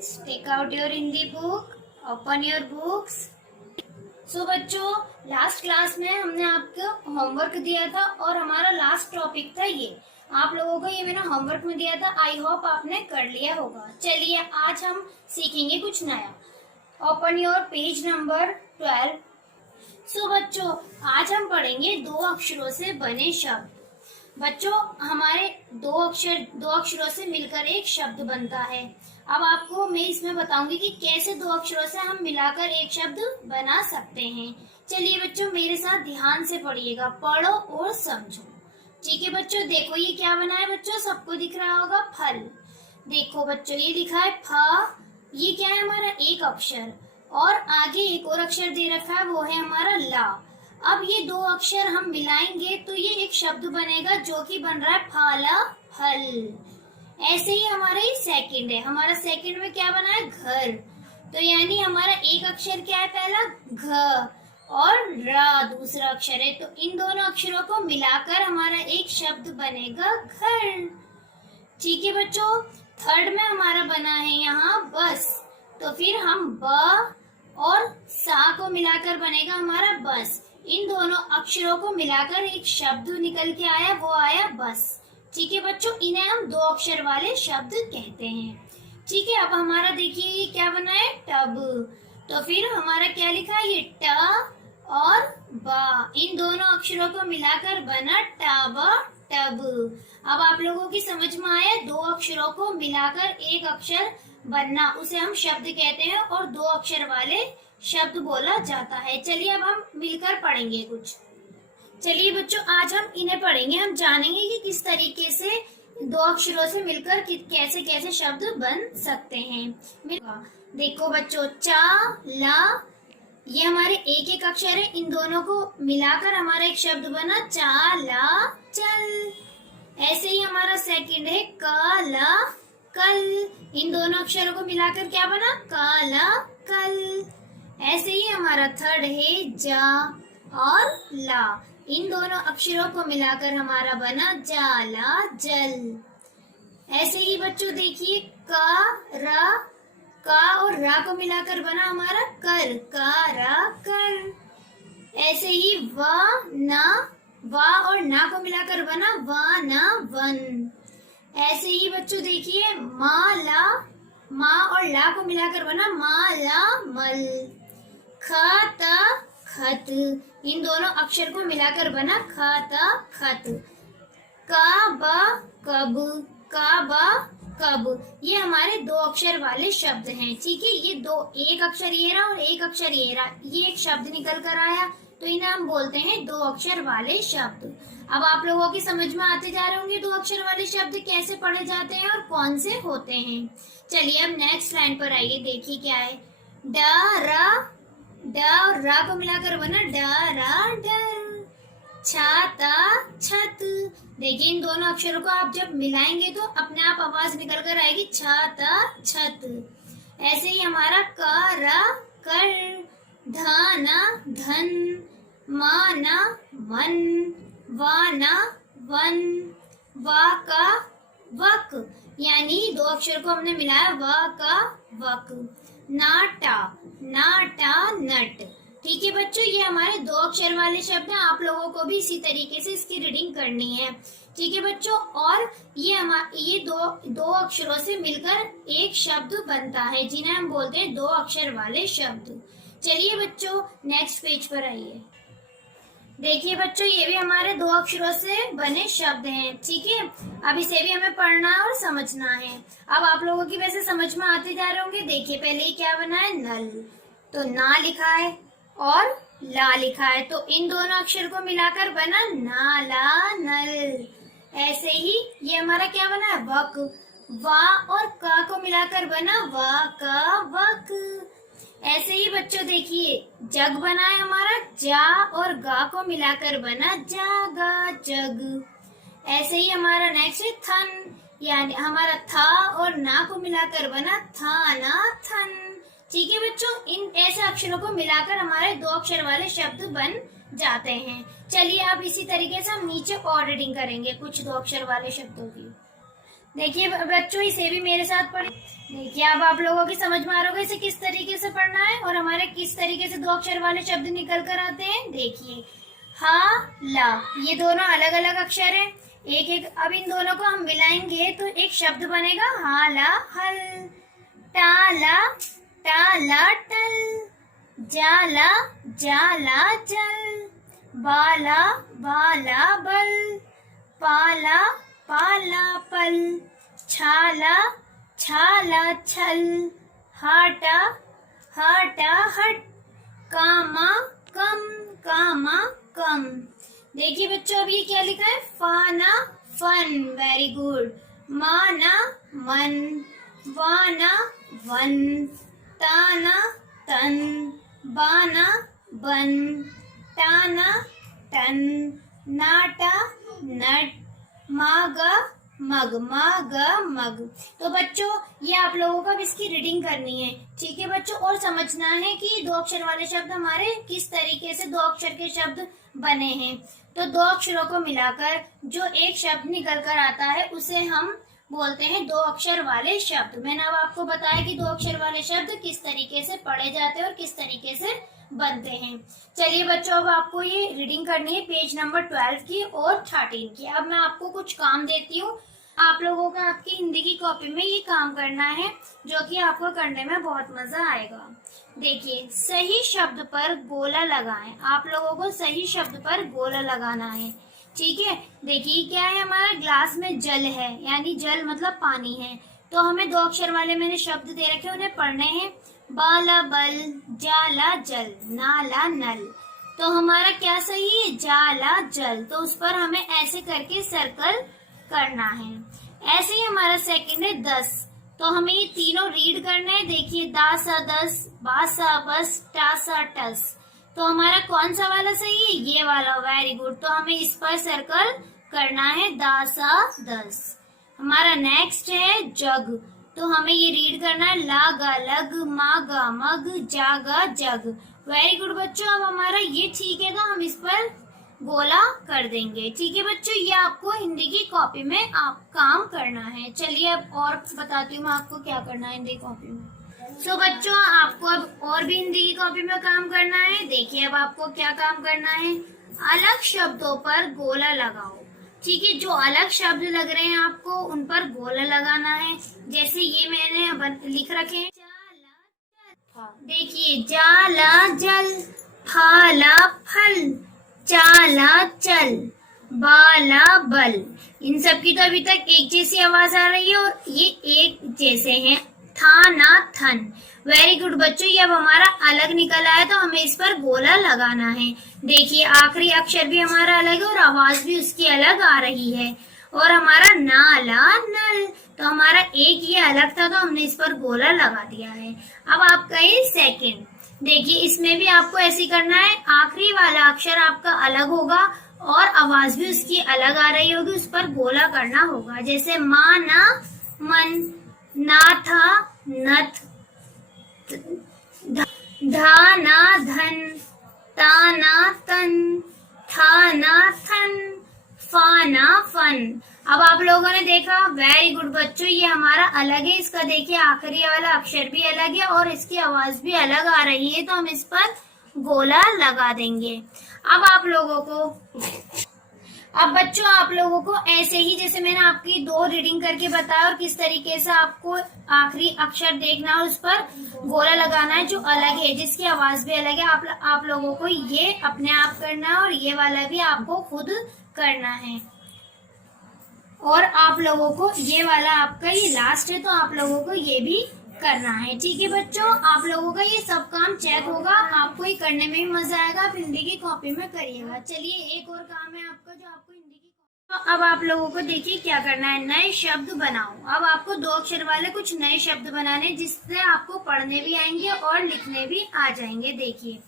students, take out your Hindi book, open your books. So बच्चों, last class में हमने आपको होमवर्क दिया था और हमारा लास्ट टॉपिक था ये। आप लोगों को ये मैंने होमवर्क में दिया था, आई होप आपने कर लिया होगा। चलिए आज हम सीखेंगे कुछ नया। Open your page number 12। सो बच्चों, आज हम पढ़ेंगे दो अक्षरों से बने शब्द। बच्चों, हमारे दो अक्षरों से मिलकर एक शब्द बनता है। अब आपको मैं इसमें बताऊंगी कि कैसे दो अक्षरों से हम मिलाकर एक शब्द बना सकते हैं। चलिए बच्चों, मेरे साथ ध्यान से पढ़िएगा, पढ़ो और समझो। ठीक है बच्चों, देखो ये क्या बना है बच्चों, सबको दिख रहा होगा फल। देखो बच्चों, ये लिखा है फ। ये क्या है हमारा एक अक्षर, और आगे एक और अक्षर दे रखा है, वो है हमारा ला। अब ये दो अक्षर हम मिलाएंगे तो ये एक शब्द बनेगा जो कि बन रहा है फाला फल। ऐसे ही हमारा ये सेकंड है। हमारा सेकंड में क्या बना है, घर। तो यानी हमारा एक अक्षर क्या है, पहला घ, और रा दूसरा अक्षर है। तो इन दोनों अक्षरों को मिलाकर हमारा एक शब्द बनेगा घर। ठीक है बच्चों, थर्ड में हमारा बना है यहाँ बस। तो फिर हम ब और सा को मिलाकर बनेगा हमारा बस। इन दोनों अक्षरों को मिलाकर एक शब्द निकल के आया, वो आया बस। ठीक है बच्चों, इन्हें हम दो अक्षर वाले शब्द कहते हैं। ठीक है, अब हमारा देखिए ये क्या बना है, टब। तो फिर हमारा क्या लिखा है, ये ट और बा। इन दोनों अक्षरों को मिलाकर बना टब टब। अब आप लोगों की समझ में आया, दो अक्षरों को मिलाकर एक अक्षर बनना उसे हम शब्द कहते हैं और दो अक्षर वाले शब्द बोला जाता है। चलिए अब हम मिलकर पढ़ेंगे कुछ। चलिए बच्चों, आज हम इन्हें पढ़ेंगे। हम जानेंगे कि किस तरीके से दो अक्षरों से मिलकर कैसे कैसे शब्द बन सकते हैं। देखो बच्चों, चा ला, ये हमारे एक एक अक्षर है। इन दोनों को मिलाकर हमारा एक शब्द बना चाला चल। ऐसे ही हमारा सेकंड है काला कल। इन दोनों अक्षरों को मिलाकर क्या बना, काला कल। ऐसे ही हमारा थर्ड है जा और ला। इन दोनों अक्षरों को मिलाकर हमारा बना जाला जल। ऐसे ही बच्चों देखिए, का और रा को मिलाकर बना हमारा कर, कारा कर। ऐसे ही वा और ना को मिलाकर बना वा ना वन। ऐसे ही बच्चों देखिए, माँ और ला को मिलाकर बना माला मल। खाता खत, इन दोनों अक्षर को मिलाकर बना खाता खत। काबा कब, काबा कब। ये हमारे दो अक्षर वाले शब्द हैं। ठीक है, ये दो, एक अक्षर ये रहा और एक अक्षर ये रहा, ये एक शब्द निकल कर आया, तो इन्हें हम बोलते हैं दो अक्षर वाले शब्द। अब आप लोगों की समझ में आते जा रहे होंगे दो अक्षर वाले शब्द कैसे पढ़े जाते हैं और कौन से होते हैं। चलिए अब नेक्स्ट लाइन पर आइए, देखिए क्या है, ड और रा को मिलाकर बना डरा डर। छाता छत। देखिए इन दोनों अक्षरों को आप जब मिलाएंगे तो अपने आप आवाज निकल कर आएगी, छाता छत। ऐसे ही हमारा करा कर, धाना धन, माना मन, वाना वन, वाका वक। यानी दो अक्षर को हमने मिलाया, वाका वक। नाटा नट। ठीक है बच्चों, ये हमारे दो अक्षर वाले शब्द हैं। आप लोगों को भी इसी तरीके से इसकी रीडिंग करनी है। ठीक है बच्चों, और ये दो अक्षरों से मिलकर एक शब्द बनता है जिन्हें हम बोलते हैं दो अक्षर वाले शब्द। चलिए बच्चों, नेक्स्ट पेज पर आइए। देखिए बच्चों, ये भी हमारे दो अक्षरों से बने शब्द हैं। ठीक है, अब इसे भी हमें पढ़ना और समझना है। अब आप लोगों की वैसे समझ में आते जा रहे होंगे। देखिए पहले ही क्या बना है, नल। तो ना लिखा है और ला लिखा है, तो इन दोनों अक्षर को मिलाकर बना नाला नल। ऐसे ही ये हमारा क्या बना है, वक। वा और का को मिलाकर बना वा का वक। ऐसे ही बच्चों देखिए, जग बना है हमारा, जा और गा को मिलाकर बना जागा जग। ऐसे ही हमारा नेक्स्ट है थन, यानी हमारा था और ना को मिलाकर बना थाना थन। ठीक है बच्चों, इन ऐसे अक्षरों को मिलाकर हमारे दो अक्षर वाले शब्द बन जाते हैं। चलिए अब इसी तरीके से हम नीचे और रीडिंग करेंगे कुछ दो अक्षर वाले शब्दों की। देखिए बच्चों, इसे भी मेरे साथ पढ़िए। देखिए अब आप लोगों की समझ में आ रहा होगा इसे किस तरीके से पढ़ना है और हमारे किस तरीके से 2 अक्षर वाले शब्द निकल कर आते हैं। देखिए हा ला, ये दोनों अलग अलग अक्षर हैं। एक एक, अब इन दोनों को हम मिलाएंगे तो एक शब्द बनेगा हा ला हल। टाला टाला टल, जाला जाला जल, बाला बाला बल, पाला पाला पल, छाला छाला छल, हाटा हाटा हट, कामा कम कामा कम। देखिए बच्चों, अब ये क्या लिखा है, फाना फन, वेरी गुड। माना मन, वाना वन, ताना तन, बाना बन, टाना टन, नाटा नट, मागा मग, मागा मग। तो बच्चों ये आप लोगों को अब इसकी रीडिंग करनी है, ठीक है बच्चों। और समझना है कि 2 अक्षर वाले शब्द हमारे किस तरीके से 2 अक्षर के शब्द बने हैं। तो 2 अक्षरों को मिलाकर जो एक शब्द निकल कर आता है उसे हम बोलते हैं 2 अक्षर वाले शब्द। मैंने अब आपको बताया कि 2 अक्षर वाले शब्द किस तरीके से पढ़े जाते हैं और किस तरीके से बनते हैं। चलिए बच्चों, अब आपको ये रीडिंग करनी है पेज नंबर 12 की और 13 की। अब मैं आपको कुछ काम देती हूँ, आप लोगों का आपकी हिंदी की कॉपी में ये काम करना है जो कि आपको करने में बहुत मजा आएगा। देखिए, सही शब्द पर गोला लगाएं। आप लोगों को सही शब्द पर गोला लगाना है, ठीक है। देखिए क्या है, हमारा ग्लास में जल है, यानी जल मतलब पानी है। तो हमें 2 अक्षर वाले मैंने शब्द दे रखे, उन्हें पढ़ने हैं। बाला बल, जाला जल, नाला नल। तो हमारा क्या सही है, जाला जल। तो उस पर हमें ऐसे करके सर्कल करना है। ऐसे ही हमारा सेकंड है 10। तो हमें ये तीनों रीड करना है। देखिए, दासा 10, बासा बस, टासा टस। तो हमारा कौन सा वाला सही है, ये वाला, वेरी गुड। तो हमें इस पर सर्कल करना है, दासा 10। हमारा नेक्स्ट है जग। तो हमें ये रीड करना है, लागा लग, मागा मग, जागा जग। वेरी गुड बच्चों। अब हमारा ये ठीक है, तो हम इस पर गोला कर देंगे, ठीक है बच्चों। ये आपको हिंदी की कॉपी में आप काम करना है। चलिए अब और बताती हूँ मैं आपको क्या करना है हिंदी कॉपी में। सो बच्चों, आपको अब और भी हिंदी की कॉपी में काम करना है। देखिए अब आपको क्या काम करना है, अलग शब्दों पर गोला लगाओ, ठीक है। जो अलग शब्द लग रहे हैं आपको उन पर गोला लगाना है। जैसे ये मैंने लिख रखे हैं, देखिए, जाला जल, फाला फल, चाला चल, बाला बल। इन सब की तो अभी तक एक जैसी आवाज आ रही है और ये एक जैसे हैं, थाना थन। वेरी गुड बच्चों। ये अब हमारा अलग निकल आया, तो हमें इस पर गोला लगाना है। देखिए, आखिरी अक्षर भी हमारा अलग है और आवाज भी उसकी अलग आ रही है। और हमारा नाला नल, तो हमारा एक ये अलग था, तो हमने इस पर गोला लगा दिया है। अब आपका ये सेकंड। देखिए, इसमें भी आपको ऐसे करना है, आखिरी वाला अक्षर आपका अलग होगा और आवाज भी उसकी अलग आ रही होगी, उस पर गोला करना होगा। जैसे माना मन, ना था नथ, धाना धन, ताना तन, थाना थन, फाना फन। अब आप लोगों ने देखा, वेरी गुड बच्चों। ये हमारा अलग है, इसका देखिए आखिरी वाला अक्षर भी अलग है और इसकी आवाज भी अलग आ रही है, तो हम इस पर गोला लगा देंगे। अब आप लोगों को, अब बच्चों आप लोगों को ऐसे ही जैसे मैंने आपकी 2 रीडिंग करके बताया और किस तरीके से आपको आखिरी अक्षर देखना और उस पर गोला लगाना है जो अलग है, जिसकी आवाज भी अलग है। आप लोगों को ये अपने आप करना है और ये वाला भी आपको खुद करना है। और आप लोगों को ये वाला आपका ये लास्ट है, तो आप लोगों को ये भी करना है, ठीक है बच्चों। आप लोगों का ये सब काम चेक होगा, आपको ये करने में भी मजा आएगा। आप हिंदी की कॉपी में करिएगा। चलिए एक और काम है आपका जो आपको हिंदी की, तो अब आप लोगों को देखिए क्या करना है, नए शब्द बनाओ। अब आपको 2 अक्षर वाले कुछ नए शब्द बनाने, जिससे आपको पढ़ने भी आएंगे और लिखने भी आ जाएंगे। देखिए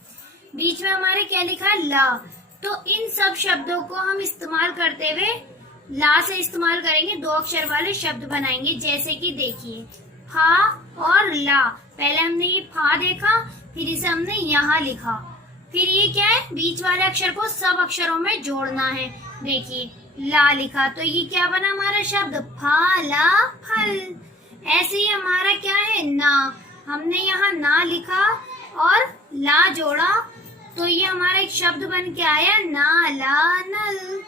बीच में हमारे क्या लिखा है, ला। तो इन सब शब्दों को हम इस्तेमाल करते हुए ला से इस्तेमाल करेंगे, 2 अक्षर वाले शब्द बनाएंगे। जैसे कि देखिए, फा और ला। पहले हमने ये फा देखा, फिर इसे हमने यहाँ लिखा, फिर ये क्या है, बीच वाले अक्षर को सब अक्षरों में जोड़ना है। देखिए ला लिखा तो ये क्या बना हमारा शब्द फाला फल। ऐसे ही हमारा क्या है ना, हमने यहाँ ना लिखा और ला जोड़ा तो ये हमारा एक शब्द बन के आया नाला नल।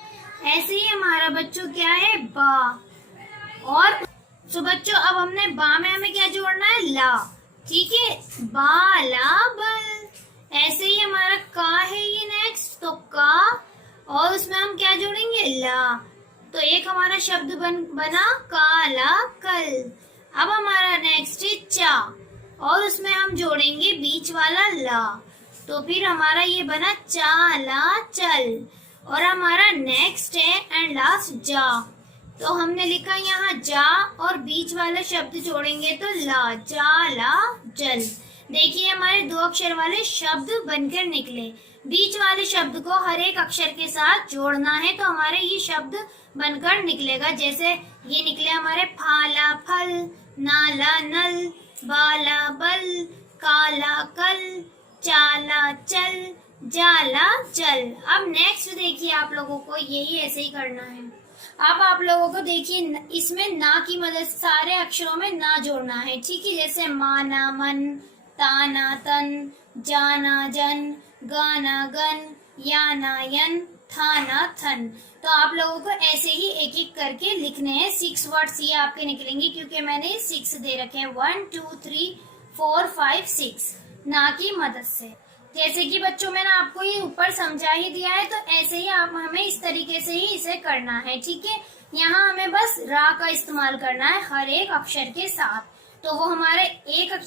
ऐसे ही हमारा बच्चों क्या है बा। और तो बच्चों अब हमने बा में हमें क्या जोड़ना है ला, ठीक है, बाला बल। ऐसे ही हमारा का है ये नेक्स्ट, तो का और उसमें हम क्या जोड़ेंगे ला, तो एक हमारा शब्द बना काला कल। अब हमारा नेक्स्ट है चा और उसमें हम जोड़ेंगे बीच वाला ला, तो फिर हमारा ये बना चाला चल। और हमारा नेक्स्ट है एंड लास्ट जा, तो हमने लिखा यहाँ जा और बीच वाला शब्द जोड़ेंगे तो ला, जाला जल। देखिए हमारे 2 अक्षर वाले शब्द बनकर निकले। बीच वाले शब्द को हर एक अक्षर के साथ जोड़ना है तो हमारे ये शब्द बनकर निकलेगा। जैसे ये निकले हमारे फाला फल, नाला नल, बाला बल, काला कल, चाला चल, जाला चल। अब नेक्स्ट देखिए आप लोगों को यही ऐसे ही करना है। अब आप लोगों को देखिए इसमें ना की मदद से सारे अक्षरों में ना जोड़ना है, ठीक है। जैसे माना मन, ताना तन, जाना जन, गाना गन, याना यन, थाना थन। तो आप लोगों को ऐसे ही एक एक करके लिखने हैं। 6 वर्ड्स ये आपके निकलेंगे क्योंकि मैंने 6 दे रखे हैं, 1 2 3 4 5 6 ना की मदद से। जैसे कि बच्चों मैंने आपको ये ऊपर समझा ही दिया है तो ऐसे ही आप हमें इस तरीके से ही इसे करना है, ठीक है। यहाँ हमें बस रा का इस्तेमाल करना है हर एक अक्षर के साथ, तो वो हमारे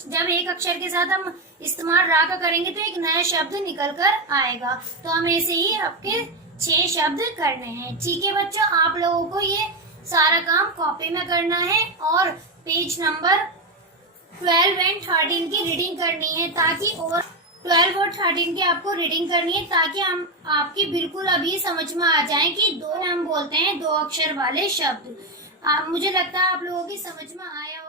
जब एक अक्षर के साथ हम इस्तेमाल रा का करेंगे तो एक नया शब्द निकल कर आएगा। तो हमें ऐसे ही आपके 6 शब्द करने हैं, ठीक है बच्चों। आप लोगों को ये सारा काम कॉपी में करना है और पेज नंबर 12 एंड 13 की रीडिंग करनी है, ताकि और 12 और 13 की आपको रीडिंग करनी है ताकि हम आपकी बिल्कुल अभी समझ में आ जाए कि 2 हम बोलते हैं 2 अक्षर वाले शब्द। मुझे लगता है आप लोगों की समझ में आया।